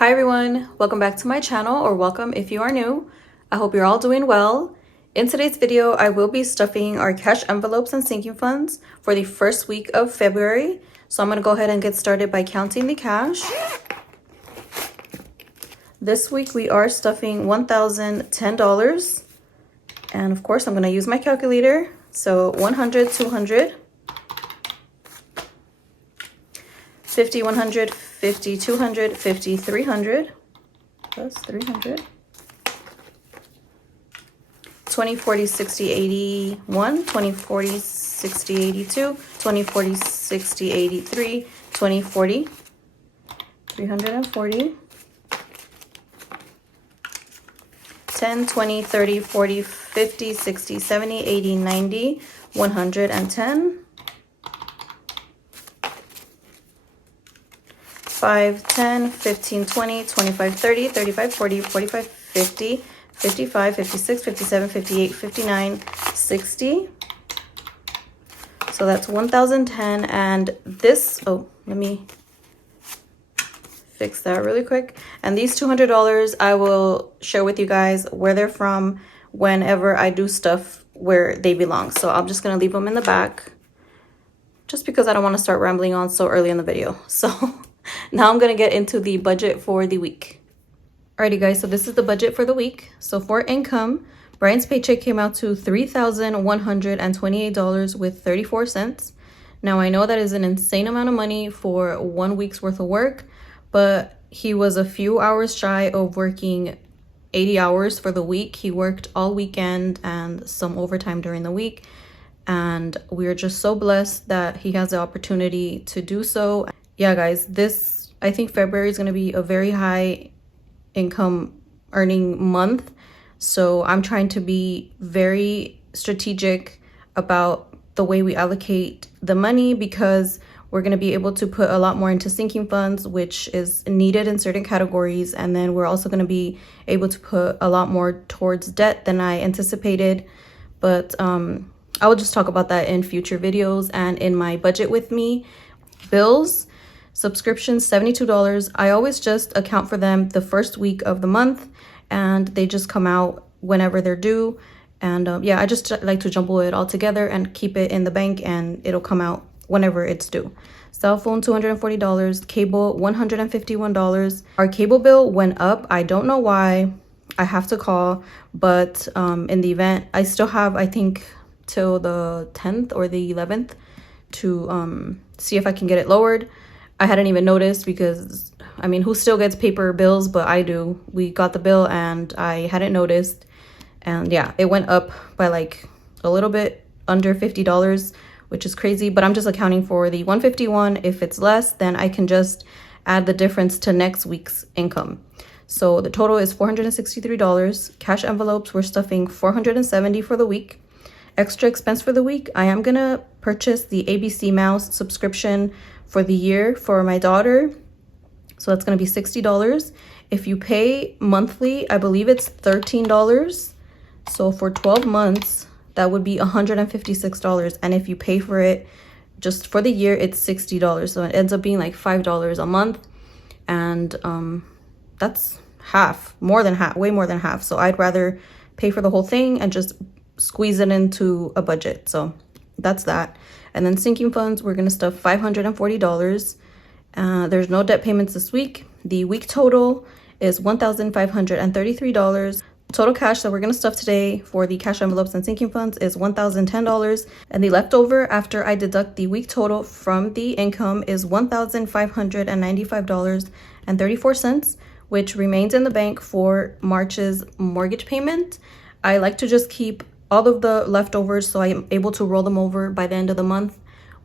Hi everyone, welcome back to my channel, or welcome if you are new. I hope you're all doing well. In today's video, I will be stuffing our cash envelopes and sinking funds for the first week of February. So I'm going to go ahead and get started by counting the cash. This week we are stuffing $1,010. And of course I'm going to use my calculator. So 100, 200, 50, 100, 50, 200, 50, 300, plus 300, 20, 40, 60, 81, 20, 40, 60, 82, 20, 40, 60, 83, 20, 40, 340, 10, 20, 30, 40, 50, 60, 70, 80, 90, 110, 5, 10, 15, 20, 25, 30, 35, 40, 45, 50, 55, 56, 57, 58, 59, 60. So that's 1,010. And this, oh, let me fix that really quick. And these $200, I will share with you guys where they're from whenever I do stuff where they belong. So I'm just going to leave them in the back just because I don't want to start rambling on so early in the video. So now I'm going to get into the budget for the week. Alrighty guys, so this is the budget for the week. So for income, Brian's paycheck came out to $3,128 with 34 cents. Now I know that is an insane amount of money for 1 week's worth of work, but he was a few hours shy of working 80 hours for the week. He worked all weekend and some overtime during the week. And we are just so blessed that he has the opportunity to do so. Yeah, guys, I think February is going to be a very high income earning month. So I'm trying to be very strategic about the way we allocate the money, because we're going to be able to put a lot more into sinking funds, which is needed in certain categories. And then we're also going to be able to put a lot more towards debt than I anticipated. But I will just talk about that in future videos. And in my budget with me, bills, subscriptions, $72. I always just account for them the first week of the month, and they just come out whenever they're due. And yeah, I just like to jumble it all together and keep it in the bank, and it'll come out whenever it's due. Cell phone, $240. Cable, $151. Our cable bill went up. I don't know why. I have to call, but in the event, I still have, I think, till the 10th or the 11th to see if I can get it lowered. I hadn't even noticed because, I mean, who still gets paper bills? But I do. We got the bill and I hadn't noticed. And yeah, it went up by like a little bit under $50, which is crazy. But I'm just accounting for the $151. If it's less, then I can just add the difference to next week's income. So the total is $463. Cash envelopes, we're stuffing $470 for the week. Extra expense for the week, I am gonna purchase the ABC Mouse subscription for the year for my daughter. So that's gonna be $60. If you pay monthly, I believe it's $13. So for 12 months, that would be $156. And if you pay for it just for the year, it's $60. So it ends up being like $5 a month. And that's half, more than half, way more than half. So I'd rather pay for the whole thing and just squeeze it into a budget. So that's that. And then sinking funds, we're gonna stuff $540. There's no debt payments this week. The week total is $1,533. Total cash that we're gonna stuff today for the cash envelopes and sinking funds is $1,010. And the leftover after I deduct the week total from the income is $1,595.34, which remains in the bank for March's mortgage payment. I like to just keep all of the leftovers so I am able to roll them over by the end of the month.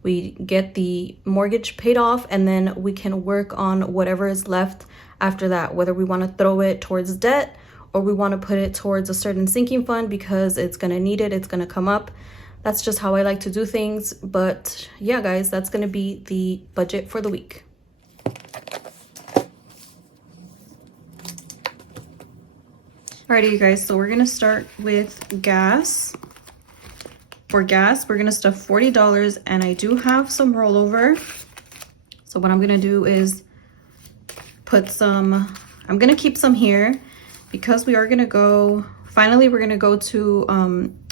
We get the mortgage paid off, and then we can work on whatever is left after that, whether we want to throw it towards debt or we want to put it towards a certain sinking fund because it's going to need it, it's going to come up. That's just how I like to do things. But yeah, guys, that's going to be the budget for the week. Alrighty, you guys, so we're gonna start with gas. For gas, we're gonna stuff $40, and I do have some rollover. So what I'm gonna do is put some I'm gonna keep some here because we are gonna go, finally we're gonna go to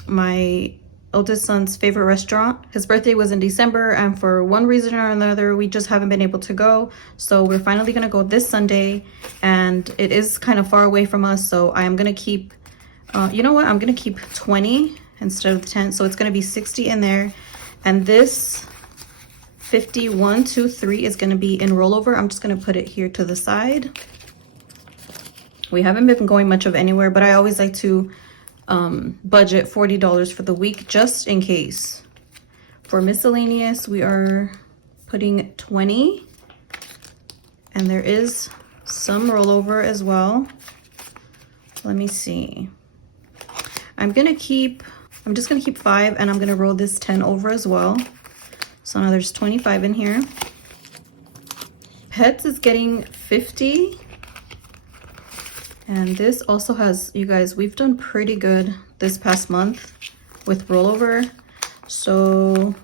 my oldest son's favorite restaurant. His birthday was in December, and for one reason or another we just haven't been able to go, so we're finally gonna go this Sunday, and it is kind of far away from us, so I am gonna keep you know what, I'm gonna keep 20 instead of 10, so it's gonna be 60 in there. And this 5123 is gonna be in rollover. I'm just gonna put it here to the side. We haven't been going much of anywhere, but I always like to budget $40 for the week just in case. For miscellaneous, we are putting 20, and there is some rollover as well. Let me see. I'm just gonna keep 5, and I'm gonna roll this 10 over as well. So now there's 25 in here. Pets is getting 50. And this also has, you guys, we've done pretty good this past month with rollover. So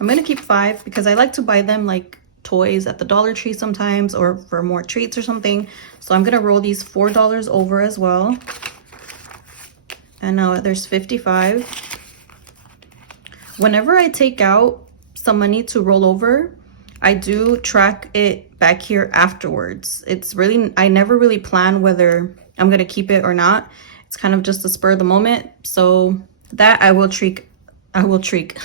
I'm gonna keep 5 because I like to buy them like toys at the Dollar Tree sometimes, or for more treats or something. So I'm gonna roll these $4 over as well. And now there's 55. Whenever I take out some money to roll over, I do track it back here afterwards. It's really, I never really plan whether I'm gonna keep it or not. It's kind of just a spur of the moment. So that I will I will track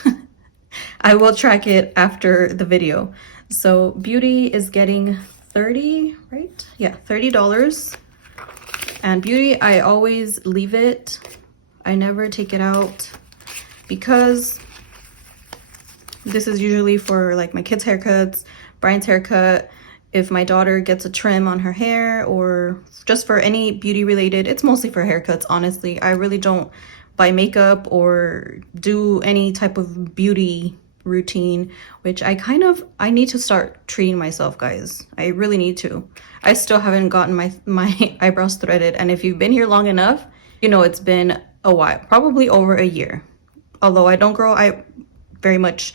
it after the video. So Beauty is getting 30, right? Yeah, $30. And Beauty, I always leave it. I never take it out because this is usually for like my kids' haircuts, Brian's haircut, if my daughter gets a trim on her hair, or just for any beauty related. It's mostly for haircuts, honestly. I really don't buy makeup or do any type of beauty routine, which I need to start treating myself, guys. I really need to. I still haven't gotten my eyebrows threaded, and if you've been here long enough, you know it's been a while, probably over a year. Although I don't grow very much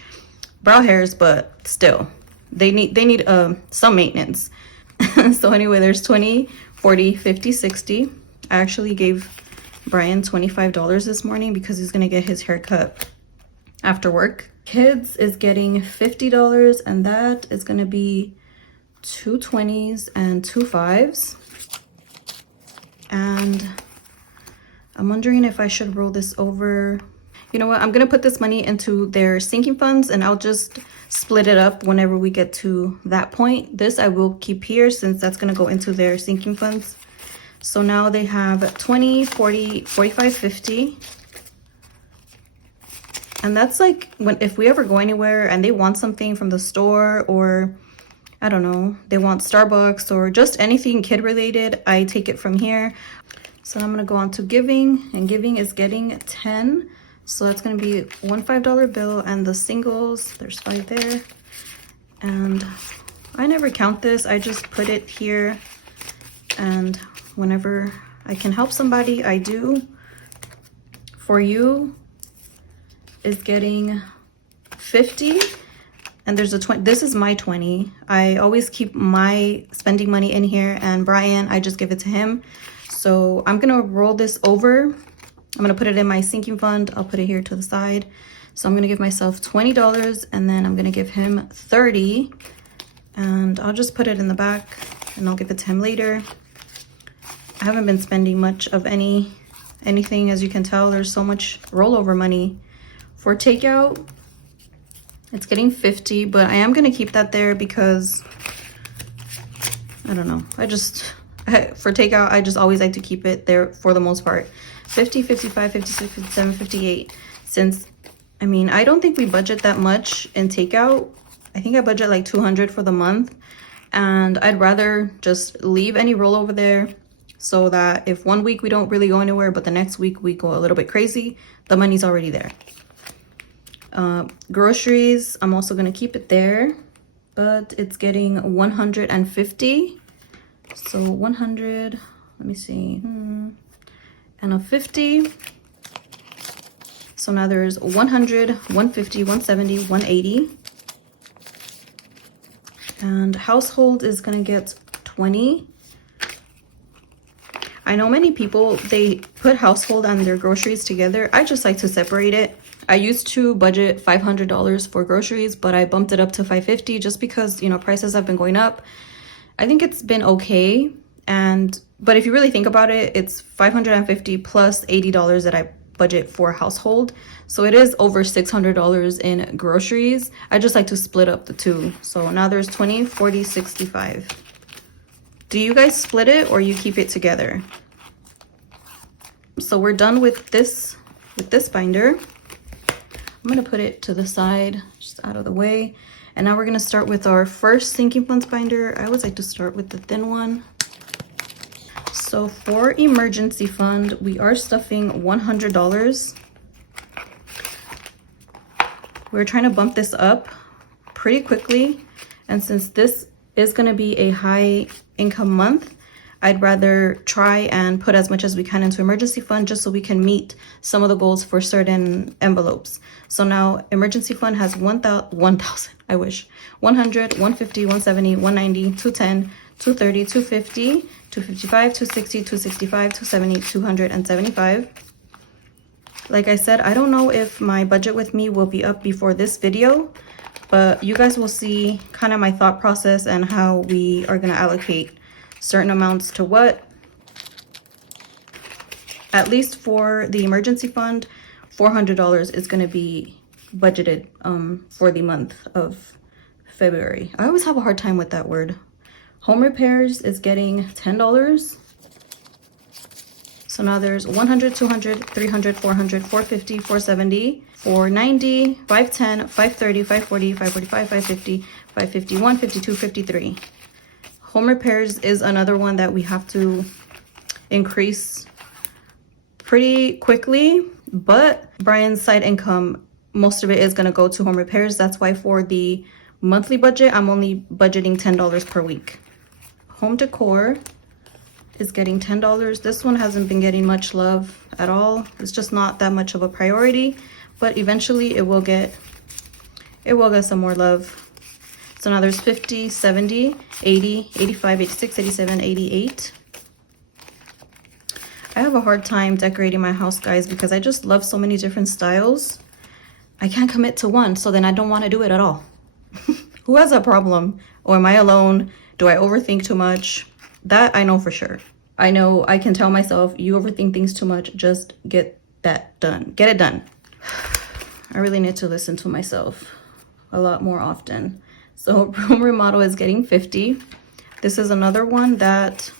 brow hairs, but still they need some maintenance. So anyway, there's 20, 40, 50, 60. I actually gave Brian $25 this morning because he's gonna get his hair cut after work. Kids is getting $50, and that is gonna be 2 20s and 2 5s. And I'm wondering if I should roll this over. You know what, I'm gonna put this money into their sinking funds, and I'll just split it up whenever we get to that point. This I will keep here since that's gonna go into their sinking funds. So now they have 20, 40, 45, 50. And that's like if we ever go anywhere and they want something from the store, or I don't know, they want Starbucks or just anything kid related, I take it from here. So I'm gonna go on to giving, and giving is getting 10. So that's gonna be one $5 bill, and the singles, there's 5 there. And I never count this, I just put it here, and whenever I can help somebody, I do. For You is getting 50, and there's a 20. This is my 20. I always keep my spending money in here, and Brian, I just give it to him. So I'm gonna roll this over. I'm gonna put it in my sinking fund. I'll put it here to the side. So I'm gonna give myself $20, and then I'm gonna give him 30, and I'll just put it in the back, and I'll give it to him later. I haven't been spending much of anything, as you can tell. There's so much rollover money. For takeout, it's getting 50, but I am gonna keep that there because I don't know. For takeout, I just always like to keep it there for the most part. 50, 55, 56, 57, 58. Since, I mean, I don't think we budget that much in takeout. I think I budget like 200 for the month, and I'd rather just leave any rollover there so that if one week we don't really go anywhere, but the next week we go a little bit crazy, the money's already there. Groceries, I'm also gonna keep it there, but it's getting 150. So 100, let me see, and a 50. So now there's 100, 150, 170, 180. And household is gonna get 20. I know many people, they put household and their groceries together. I just like to separate it. I used to budget $500 for groceries, but I bumped it up to $550 just because, you know, prices have been going up. I think it's been okay. But if you really think about it, it's $550 plus $80 that I budget for a household. So it is over $600 in groceries. I just like to split up the two. So now there's 20, 40, 65. Do you guys split it or you keep it together? So we're done with this binder. I'm gonna put it to the side, just out of the way. And now we're gonna start with our first sinking funds binder. I always like to start with the thin one. So for emergency fund, we are stuffing $100. We're trying to bump this up pretty quickly. And since this is gonna be a high income month, I'd rather try and put as much as we can into emergency fund just so we can meet some of the goals for certain envelopes. So now emergency fund has 1,000, I wish. 100, 150, 170, 190, 210, 230, 250, 255, 260, 265, 270, 275. Like I said, I don't know if my budget with me will be up before this video, but you guys will see kind of my thought process and how we are gonna allocate certain amounts to what. At least for the emergency fund, $400 is going to be budgeted for the month of February. I always have a hard time with that word. Home repairs is getting $10. So now there's 100, 200, 300, 400, 450, 470, 490, 510, 530, 540, 545, 550, 550, 152, 53. Home repairs is another one that we have to increase pretty quickly, but Brian's side income, most of it is going to go to home repairs. That's why for the monthly budget, I'm only budgeting $10 per week. Home decor is getting $10. This one hasn't been getting much love at all. It's just not that much of a priority, but eventually it will get some more love. So now there's 50, 70, 80, 85, 86, 87, 88. I have a hard time decorating my house, guys, because I just love so many different styles. I can't commit to one, so then I don't want to do it at all. Who has that problem? Or am I alone? Do I overthink too much? That I know for sure. I know I can tell myself, you overthink things too much, just get that done. Get it done. I really need to listen to myself a lot more often. So room remodel is getting 50. This is another one that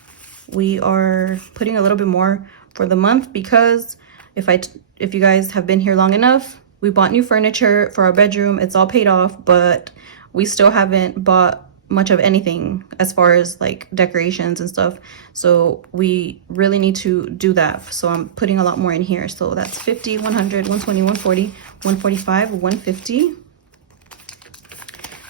we are putting a little bit more for the month because if you guys have been here long enough, we bought new furniture for our bedroom. It's all paid off, but we still haven't bought much of anything as far as like decorations and stuff. So we really need to do that. So I'm putting a lot more in here. So that's 50, 100, 120, 140, 145, 150.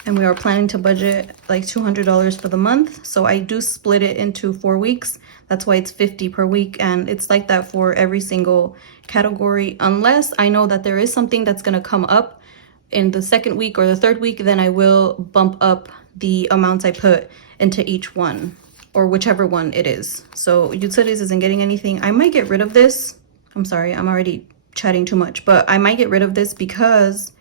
And we are planning to budget like $200 for the month. So I do split it into 4 weeks. That's why it's 50 per week. And it's like that for every single category. Unless I know that there is something that's gonna come up in the second week or the third week, then I will bump up the amounts I put into each one or whichever one it is. So utilities isn't getting anything. I might get rid of this. I'm sorry, I'm already chatting too much, but I might get rid of this because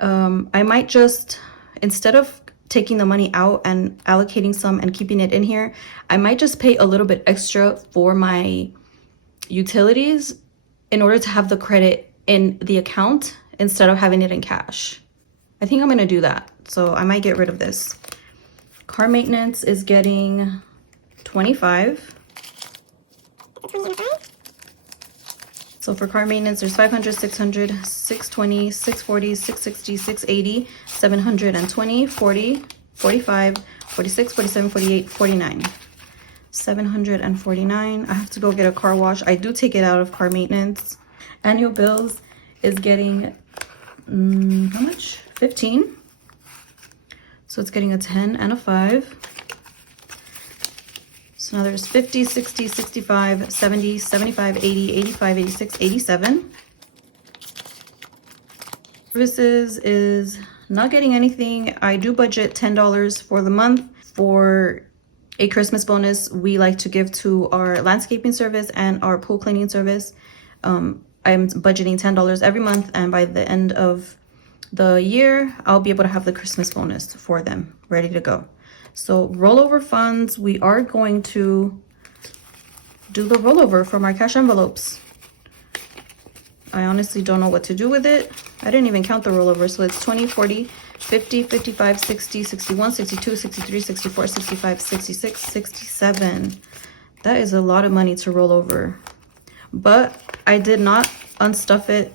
I might just, instead of taking the money out and allocating some and keeping it in here, I might just pay a little bit extra for my utilities in order to have the credit in the account instead of having it in cash. I think I'm gonna do that. So I might get rid of this. Car maintenance is getting 25. So for car maintenance, there's 500, 600, 620, 640, 660, 680, 720, 40, 45, 46, 47, 48, 49. 749. I have to go get a car wash. I do take it out of car maintenance. Annual bills is getting, how much? 15. So it's getting a 10 and a 5. So now there's 50, 60, 65, 70, 75, 80, 85, 86, 87. Services is not getting anything. I do budget $10 for the month for a Christmas bonus we like to give to our landscaping service and our pool cleaning service. I'm budgeting $10 every month, and by the end of the year, I'll be able to have the Christmas bonus for them ready to go. So rollover funds, we are going to do the rollover from our cash envelopes. I honestly don't know what to do with it. I didn't even count the rollover. So it's 20, 40, 50, 55, 60, 61, 62, 63, 64, 65, 66, 67. That is a lot of money to roll over. But I did not unstuff it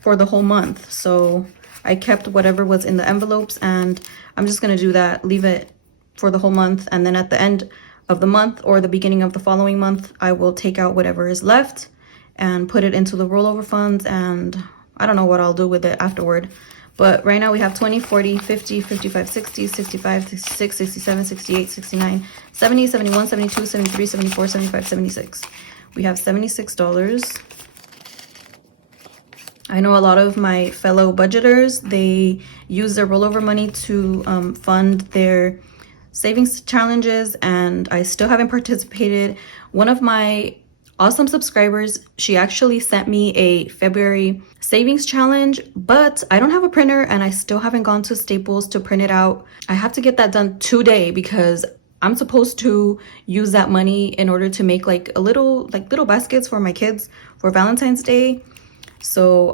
for the whole month. So I kept whatever was in the envelopes, and I'm just going to do that, leave it for the whole month. And then at the end of the month or the beginning of the following month, I will take out whatever is left and put it into the rollover funds, and I don't know what I'll do with it afterward. But right now we have 20, 40, 50, 55, 60, 65, 66, 67, 68, 69, 70, 71, 72, 73, 74, 75, 76. We have $76. I know a lot of my fellow budgeters, they use their rollover money to fund their savings challenges, and I still haven't participated. One of my awesome subscribers, she actually sent me a February savings challenge, but I don't have a printer and I still haven't gone to Staples to print it out. I have to get that done today because I'm supposed to use that money in order to make like little baskets for my kids for Valentine's Day. So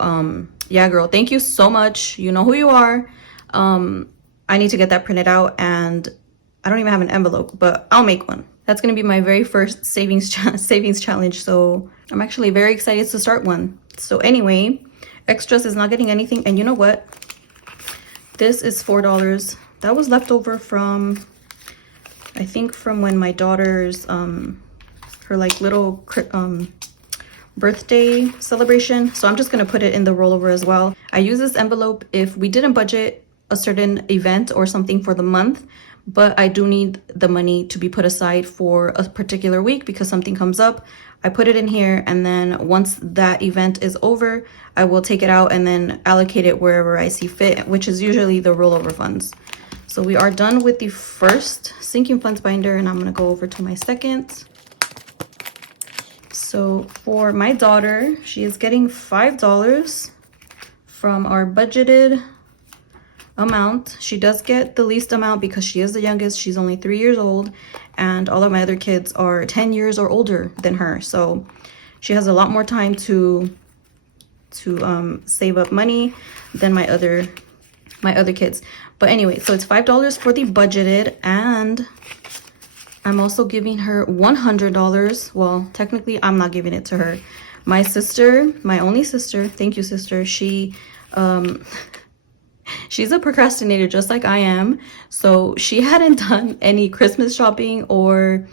yeah, girl, thank you so much. You know who you are. I need to get that printed out, and I don't even have an envelope, but I'll make one. That's going to be my very first savings challenge. So I'm actually very excited to start one. So anyway, extras is not getting anything. And you know what? This is $4. That was left over from, I think, from when my daughter's, her like little birthday celebration. So I'm just going to put it in the rollover as well. I use this envelope if we didn't budget a certain event or something for the month, but I do need the money to be put aside for a particular week because something comes up. I put it in here, and then once that event is over, I will take it out and then allocate it wherever I see fit, which is usually the rollover funds. So we are done with the first sinking funds binder, and I'm going to go over to my second. So for my daughter, she is getting $5 from our budgeted amount. She does get the least amount because she is the youngest. She's only 3 years old, and all of my other kids are 10 years or older than her. So she has a lot more time to save up money than my other kids. But anyway, so it's $5 for the budgeted, and I'm also giving her $100. Well, technically I'm not giving it to her. My sister, my only sister, thank you, sister, she she's a procrastinator just like I am. So she hadn't done any Christmas shopping, or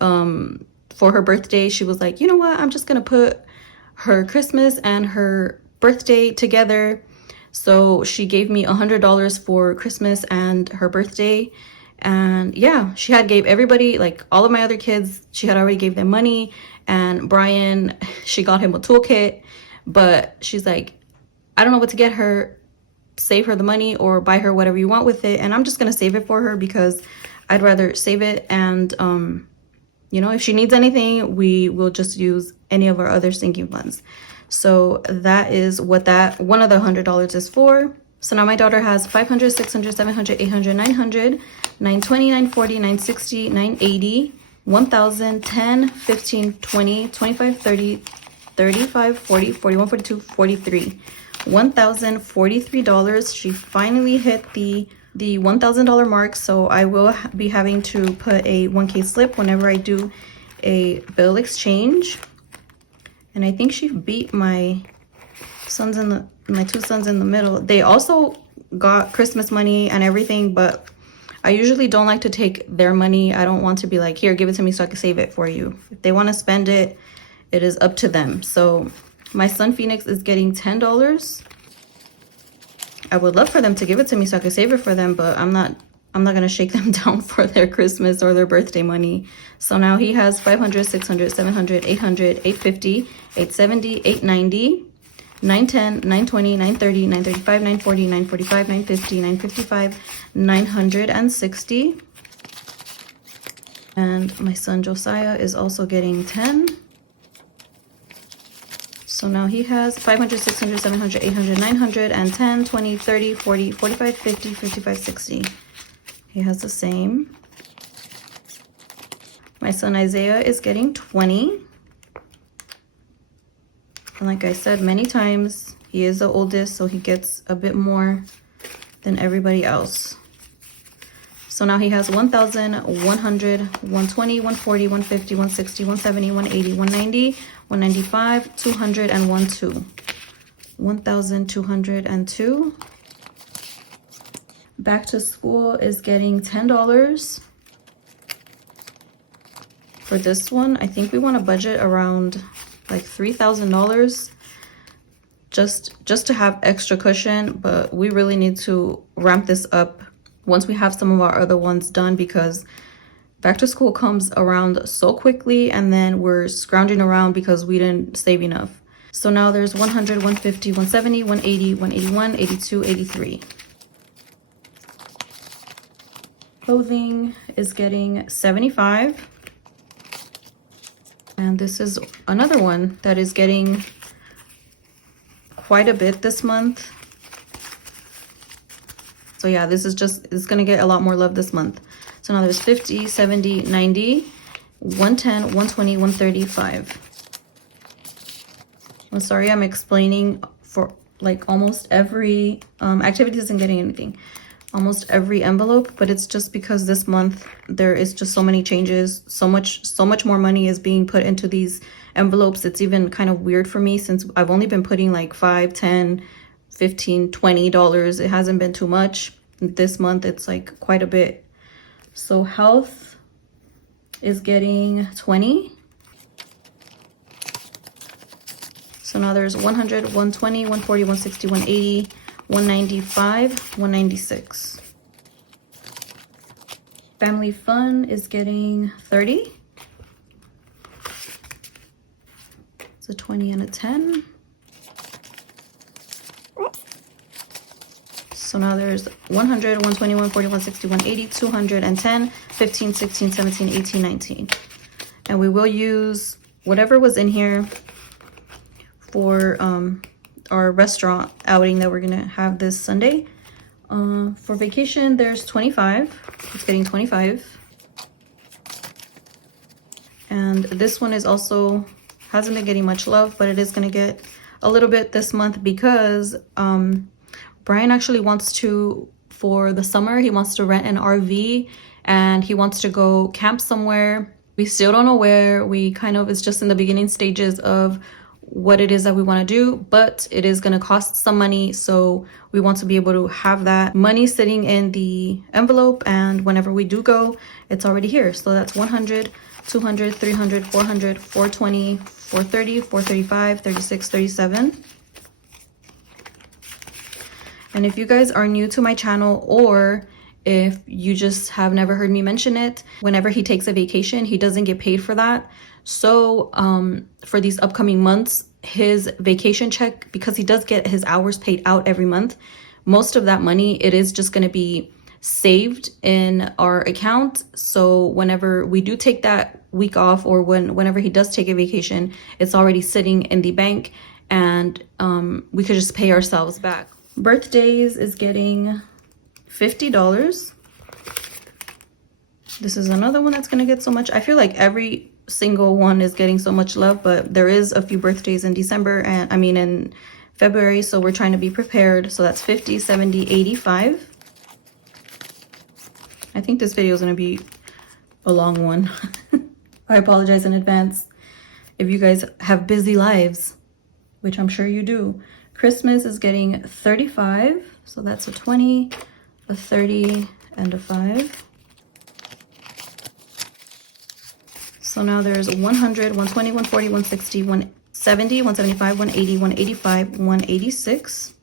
for her birthday, she was like, you know what? I'm just going to put her Christmas and her birthday together. So she gave me $100 for Christmas and her birthday. And yeah, she had gave everybody, like all of my other kids, she had already gave them money. And Brian, she got him a toolkit, but she's like, I don't know what to get her. Save her the money or buy her whatever you want with it. And I'm just going to save it for her because I'd rather save it. And, you know, if she needs anything, we will just use any of our other sinking funds. So that is what that one of the $100 is for. So now my daughter has 500, 600, 700, 800, 900, 920, 940, 960, 980, 1,000, 10, 15, 20, 25, 30, 35, 40, 41, 42, 43. $1,043. She finally hit the $1,000 mark, so I will be having to put a 1K slip whenever I do a bill exchange. And I think she beat my two sons in the middle. They also got Christmas money and everything, but I usually don't like to take their money. I don't want to be like, here, give it to me so I can save it for you. If they want to spend it, it is up to them. So my son Phoenix is getting $10. I would love for them to give it to me so I could save it for them, but I'm not gonna shake them down for their Christmas or their birthday money. So now he has 500, 600, 700, 800, 850, 870, 890, 910, 920, 930, 935, 940, 945, 950, 955, 960. And my son Josiah is also getting 10. So now he has 500, 600, 700, 800, 900, and 10, 20, 30, 40, 45, 50, 55, 60. He has the same. My son Isaiah is getting 20. And like I said many times, he is the oldest, so he gets a bit more than everybody else. So now he has 1,000, 100, 120, 140, 150, 160, 170, 180, 190, 195, 200, and 12. 1,202. Back to school is getting $10. For this one, I think we want to budget around like $3,000 just to have extra cushion, but we really need to ramp this up once we have some of our other ones done, because back to school comes around so quickly and then we're scrounging around because we didn't save enough. So now there's 100, 150, 170, 180, 181, 82, 83. Clothing is getting 75. And this is another one that is getting quite a bit this month. So yeah, this is it's gonna get a lot more love this month. So now there's 50, 70, 90, 110, 120, 135. I'm sorry, I'm explaining for like almost every activity isn't getting anything. Almost every envelope, but it's just because this month there is just so many changes, so much more money is being put into these envelopes. It's even kind of weird for me since I've only been putting like $5, $10, $15, $20. It hasn't been too much. This month it's like quite a bit. So health is getting 20. So now there's 100, 120, 140, 160, 180, 195, 196. Family fun is getting 30. It's a 20 and a 10. So now there's 100, 120, 140, 160, 180, 210, 15, 16, 17, 18, 19. And we will use whatever was in here for our restaurant outing that we're gonna have this Sunday. For vacation, there's 25. It's getting 25. And this one is also hasn't been getting much love, but it is gonna get a little bit this month because Brian actually wants to, for the summer, he wants to rent an RV and he wants to go camp somewhere. We still don't know where. It's just in the beginning stages of what it is that we want to do, but it is going to cost some money. So we want to be able to have that money sitting in the envelope. And whenever we do go, it's already here. So that's 100, 200, 300, 400, 420, 430, 435, 36, 37. And if you guys are new to my channel, or if you just have never heard me mention it, whenever he takes a vacation, he doesn't get paid for that. So for these upcoming months, his vacation check, because he does get his hours paid out every month, most of that money, it is just going to be saved in our account. So whenever we do take that week off, or whenever he does take a vacation, it's already sitting in the bank and we could just pay ourselves back. Birthdays is getting $50. This is another one that's going to get so much. I feel like every single one is getting so much love, but there is a few birthdays in December and in February, so we're trying to be prepared. So that's 50, 70, 85. I think this video is going to be a long one. I apologize in advance if you guys have busy lives, which I'm sure you do. Christmas is getting 35, so that's a 20, a 30, and a 5. So now there's 100, 120, 140, 160, 170, 175, 180, 185, 186.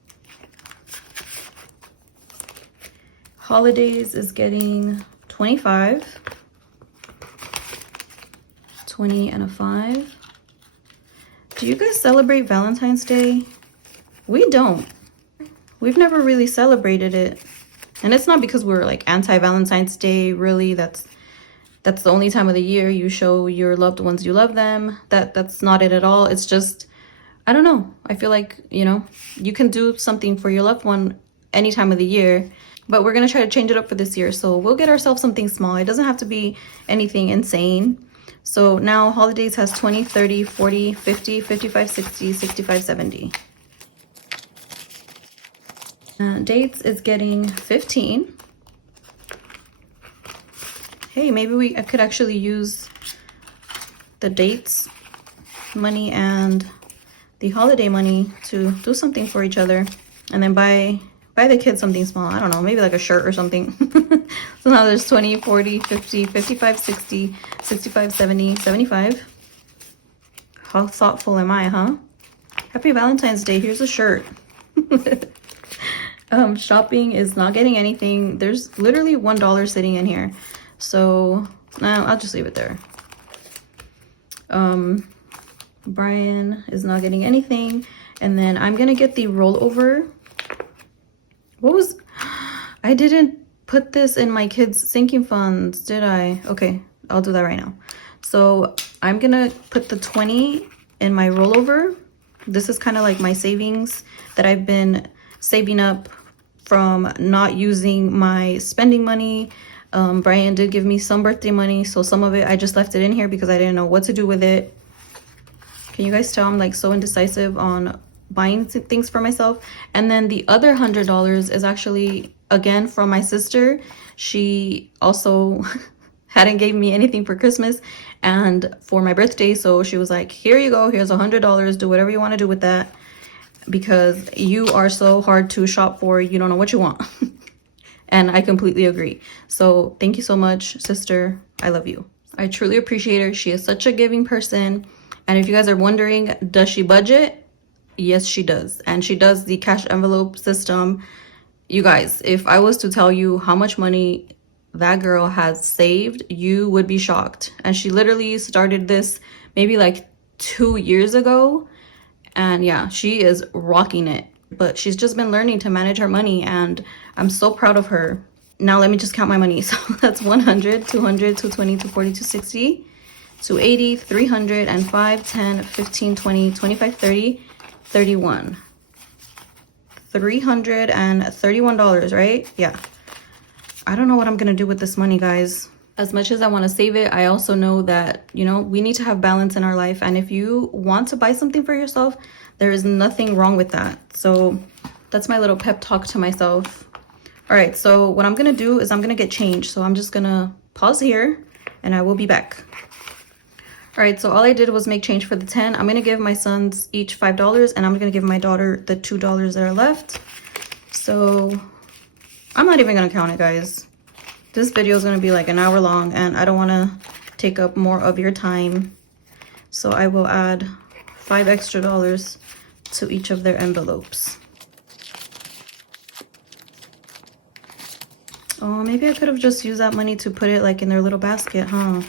Holidays is getting 25, 20, and a 5. Do you guys celebrate Valentine's Day? We don't. We've never really celebrated it. And it's not because we're like anti-Valentine's Day, really. that's the only time of the year you show your loved ones you love them. That's not it at all. It's just, I don't know. I feel like, you know, you can do something for your loved one any time of the year, but we're going to try to change it up for this year. So we'll get ourselves something small. It doesn't have to be anything insane. So now holidays has 20, 30, 40, 50, 55, 60, 65, 70. Dates is getting 15. Hey, maybe I could actually use the dates money and the holiday money to do something for each other, and then buy the kids something small. I don't know, maybe like a shirt or something. So now there's 20, 40, 50, 55, 60, 65, 70, 75. How thoughtful am I, huh? Happy Valentine's Day. Here's a shirt. Shopping is not getting anything. There's literally $1 sitting in here. So now I'll just leave it there. Brian is not getting anything. And then I'm gonna get the rollover. I didn't put this in my kids' sinking funds, did I? Okay, I'll do that right now. So I'm gonna put the 20 in my rollover. This is kind of like my savings that I've been saving up from not using my spending money. Brian did give me some birthday money, so some of it I just left it in here because I didn't know what to do with it. Can you guys tell I'm like so indecisive on buying things for myself? And then the other $100 is actually again from my sister. She also hadn't gave me anything for Christmas and for my birthday, so she was like, here you go, here's $100, do whatever you want to do with that, because you are so hard to shop for, you don't know what you want. And I completely agree. So thank you so much, sister. I love you. I truly appreciate her. She is such a giving person. And if you guys are wondering, does she budget? Yes, she does. And she does the cash envelope system. You guys, if I was to tell you how much money that girl has saved, you would be shocked. And she literally started this maybe like 2 years ago. And yeah, she is rocking it. But she's just been learning to manage her money, and I'm so proud of her. Now let me just count my money. So that's 100, 200, 220, 240, 260, 280, 300, and 5, 10, 15, 20, 25, 30, 31. $331, right? Yeah. I don't know what I'm gonna do with this money, guys. As much as I want to save it, I also know that, you know, we need to have balance in our life. And if you want to buy something for yourself, there is nothing wrong with that. So that's my little pep talk to myself. All right, so what I'm gonna do is I'm gonna get change. So I'm just gonna pause here and I will be back. All right, so all I did was make change for the 10. I'm gonna give my sons each $5 and I'm gonna give my daughter the $2 that are left. So I'm not even gonna count it, guys. This video is gonna be like an hour long and I don't wanna take up more of your time. So I will add $5 extra to each of their envelopes. Oh, maybe I could have just used that money to put it like in their little basket, huh?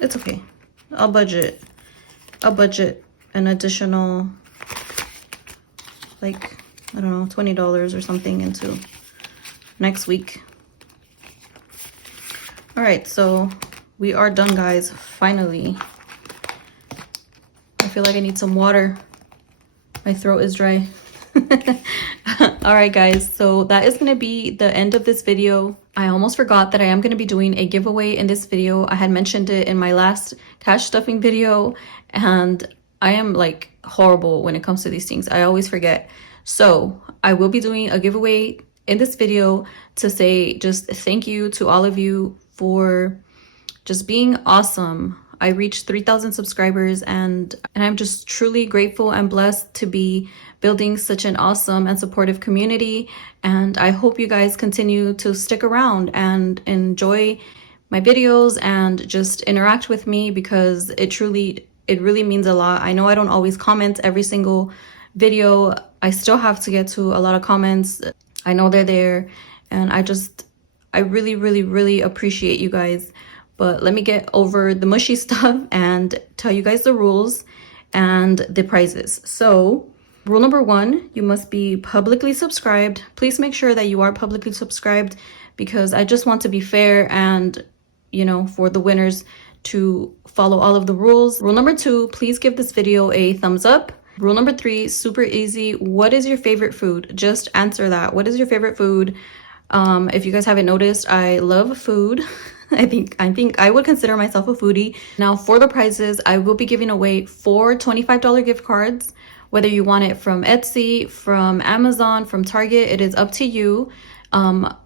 It's okay. I'll budget an additional, like, I don't know, $20 or something into next week. All right, so we are done, guys. Finally. I feel like I need some water. My throat is dry. All right, guys, so that is gonna be the end of this video. I almost forgot that I am gonna be doing a giveaway in this video. I had mentioned it in my last cash stuffing video, and I am like horrible when it comes to these things. I always forget. So I will be doing a giveaway in this video to say just thank you to all of you for just being awesome. I reached 3,000 subscribers and I'm just truly grateful and blessed to be building such an awesome and supportive community. And I hope you guys continue to stick around and enjoy my videos and just interact with me, because it really means a lot. I know I don't always comment every single video. I still have to get to a lot of comments. I know they're there, and I really appreciate you guys. But let me get over the mushy stuff and tell you guys the rules and the prizes. So rule number 1, you must be publicly subscribed. Please make sure that you are publicly subscribed, because I just want to be fair and you know, for the winners to follow all of the rules. Rule number 2, please give this video a thumbs up. Rule number 3, super easy. What is your favorite food? Just answer that. What is your favorite food? If you guys haven't noticed, I love food. I think I would consider myself a foodie. Now for the prizes, I will be giving away 4 $25 gift cards. Whether you want it from Etsy, from Amazon, from Target, it is up to you.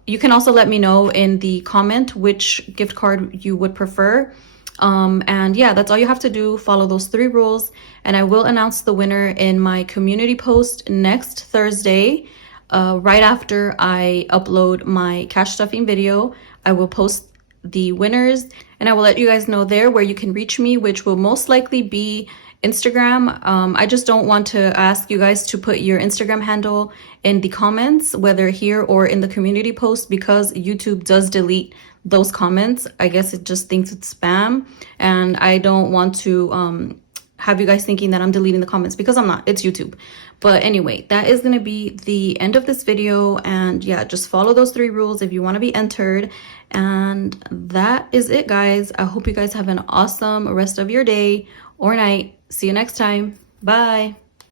You can also let me know in the comment which gift card you would prefer. And yeah, that's all you have to do. Follow those 3 rules, and I will announce the winner in my community post next Thursday. Right after I upload my cash stuffing video, I will post the winners, and I will let you guys know there where you can reach me, which will most likely be Instagram. I just don't want to ask you guys to put your Instagram handle in the comments, whether here or in the community post, because YouTube does delete those comments. I guess it just thinks it's spam, and I don't want to have you guys thinking that I'm deleting the comments, because I'm not. It's YouTube. But anyway, that is going to be the end of this video, and yeah, just follow those 3 rules if you want to be entered. And that is it, guys. I hope you guys have an awesome rest of your day or night. See you next time. Bye.